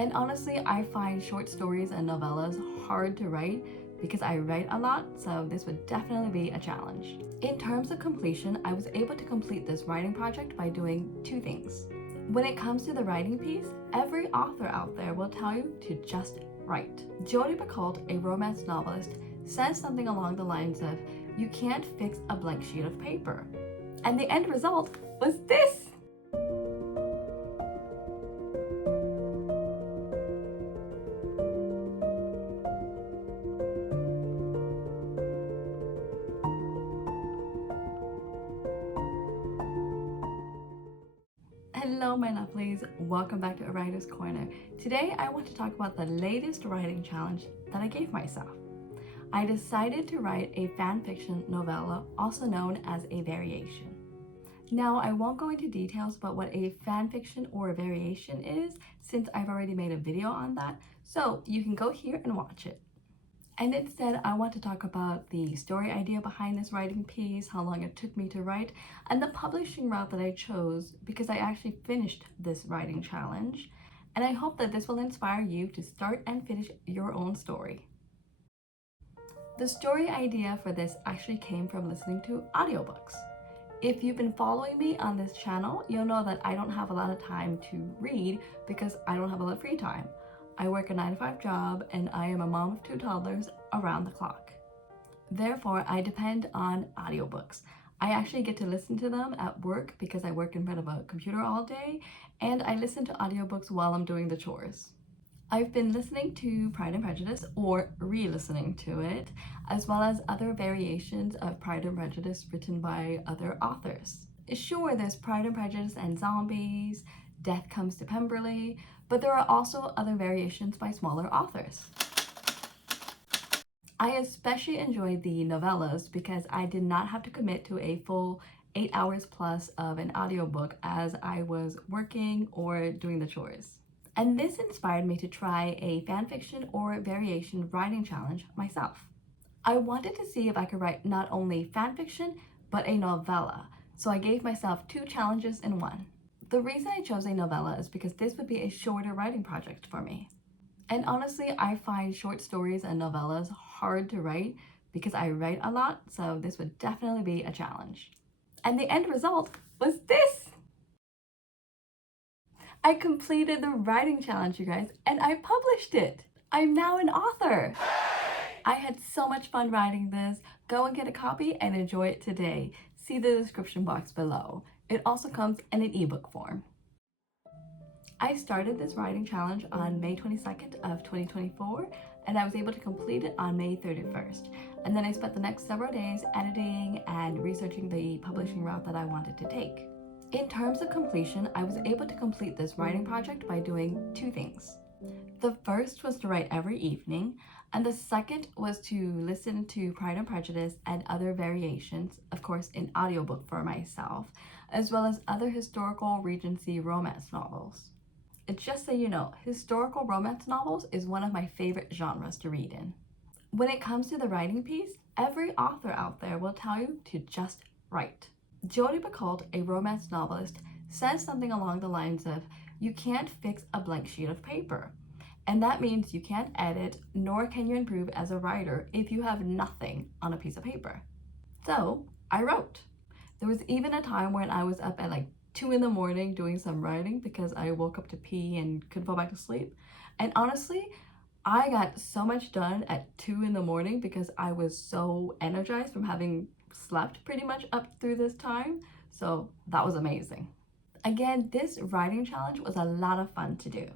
And honestly, I find short stories and novellas hard to write because I write a lot, so this would definitely be a challenge. In terms of completion, I was able to complete this writing project by doing two things. When it comes to the writing piece, every author out there will tell you to just write. Jodi Picoult, a romance novelist, says something along the lines of, "You can't fix a blank sheet of paper." And the end result was this! Hello my lovelies, welcome back to A Writer's Corner. Today I want to talk about the latest writing challenge that I gave myself. I decided to write a fanfiction novella, also known as a variation. Now I won't go into details about what a fanfiction or a variation is since I've already made a video on that, so you can go here and watch it. And instead, I want to talk about the story idea behind this writing piece, how long it took me to write, and the publishing route that I chose because I actually finished this writing challenge. And I hope that this will inspire you to start and finish your own story. The story idea for this actually came from listening to audiobooks. If you've been following me on this channel, you'll know that I don't have a lot of time to read because I don't have a lot of free time. I work a 9-to-5 job and I am a mom of 2 toddlers around the clock. Therefore, I depend on audiobooks. I actually get to listen to them at work because I work in front of a computer all day, and I listen to audiobooks while I'm doing the chores. I've been listening to Pride and Prejudice, or re-listening to it, as well as other variations of Pride and Prejudice written by other authors. Sure, there's Pride and Prejudice and zombies, Death Comes to Pemberley, but there are also other variations by smaller authors. I especially enjoyed the novellas because I did not have to commit to a full 8 hours plus of an audiobook as I was working or doing the chores. And this inspired me to try a fanfiction or variation writing challenge myself. I wanted to see if I could write not only fanfiction, but a novella, so I gave myself 2 challenges in one. The reason I chose a novella is because this would be a shorter writing project for me. And honestly, I find short stories and novellas hard to write because I write a lot, so this would definitely be a challenge. And the end result was this! I completed the writing challenge, you guys, and I published it! I'm now an author! I had so much fun writing this. Go and get a copy and enjoy it today. See the description box below. It also comes in an ebook form. I started this writing challenge on May 22nd of 2024, and I was able to complete it on May 31st. And then I spent the next several days editing and researching the publishing route that I wanted to take. In terms of completion, I was able to complete this writing project by doing 2 things. The first was to write every evening, and the second was to listen to Pride and Prejudice and other variations, of course in audiobook for myself, as well as other historical Regency romance novels. And just so you know, historical romance novels is one of my favorite genres to read in. When it comes to the writing piece, every author out there will tell you to just write. Jodi Picoult, a romance novelist, says something along the lines of, "You can't fix a blank sheet of paper." And that means you can't edit, nor can you improve as a writer if you have nothing on a piece of paper. So I wrote. There was even a time when I was up at like 2 in the morning doing some writing because I woke up to pee and couldn't fall back to sleep. And honestly, I got so much done at 2 in the morning because I was so energized from having slept pretty much up through this time. So that was amazing. Again, this writing challenge was a lot of fun to do.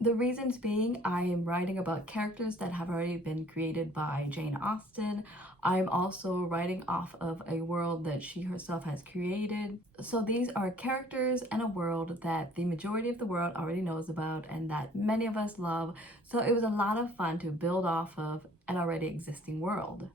The reasons being, I am writing about characters that have already been created by Jane Austen. I'm also writing off of a world that she herself has created. So these are characters and a world that the majority of the world already knows about and that many of us love. So it was a lot of fun to build off of an already existing world.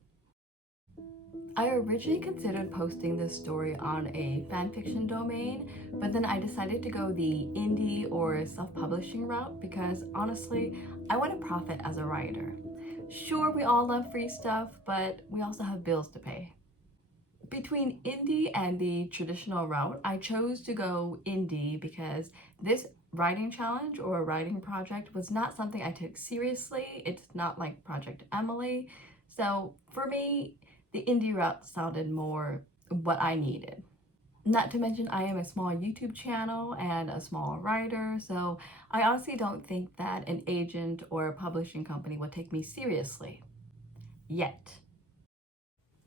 I originally considered posting this story on a fanfiction domain, but then I decided to go the indie or self-publishing route because honestly, I want to profit as a writer. Sure, we all love free stuff, but we also have bills to pay. Between indie and the traditional route, I chose to go indie because this writing challenge or a writing project was not something I took seriously. It's not like Project Emily. So for me, the indie route sounded more what I needed. Not to mention, I am a small YouTube channel and a small writer, so I honestly don't think that an agent or a publishing company would take me seriously. Yet.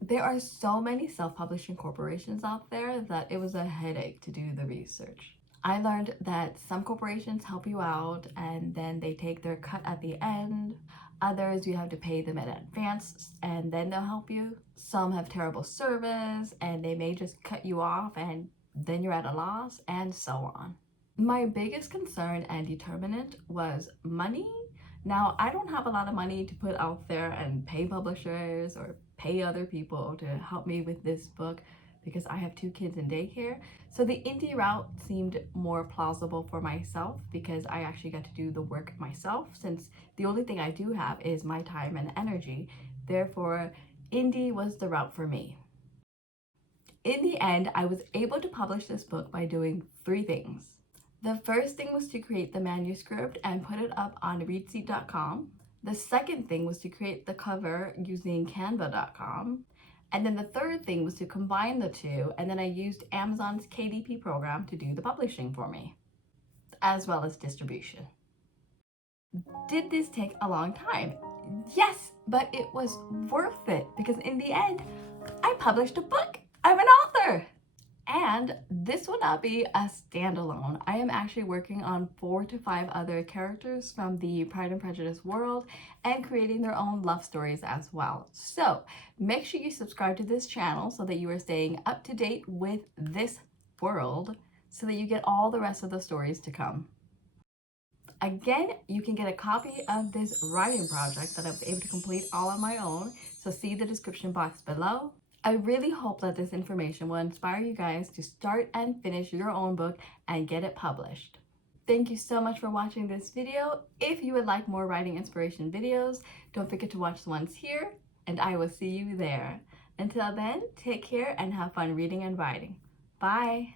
There are so many self-publishing corporations out there that it was a headache to do the research. I learned that some corporations help you out and then they take their cut at the end. Others, you have to pay them in advance and then they'll help you. Some have terrible service and they may just cut you off and then you're at a loss, and so on. My biggest concern and determinant was money. Now, I don't have a lot of money to put out there and pay publishers or pay other people to help me with this book because I have 2 kids in daycare. So the indie route seemed more plausible for myself because I actually got to do the work myself, since the only thing I do have is my time and energy. Therefore, indie was the route for me. In the end, I was able to publish this book by doing 3 things. The first thing was to create the manuscript and put it up on readseat.com. The second thing was to create the cover using canva.com. And then the third thing was to combine the two, and then I used Amazon's KDP program to do the publishing for me, as well as distribution. Did this take a long time? Yes, but it was worth it because in the end, I published a book. I'm an author. And this will not be a standalone. I am actually working on 4 to 5 other characters from the Pride and Prejudice world and creating their own love stories as well. So make sure you subscribe to this channel so that you are staying up to date with this world so that you get all the rest of the stories to come. Again, you can get a copy of this writing project that I was able to complete all on my own. So see the description box below. I really hope that this information will inspire you guys to start and finish your own book and get it published. Thank you so much for watching this video. If you would like more writing inspiration videos, don't forget to watch the ones here, and I will see you there. Until then, take care and have fun reading and writing. Bye!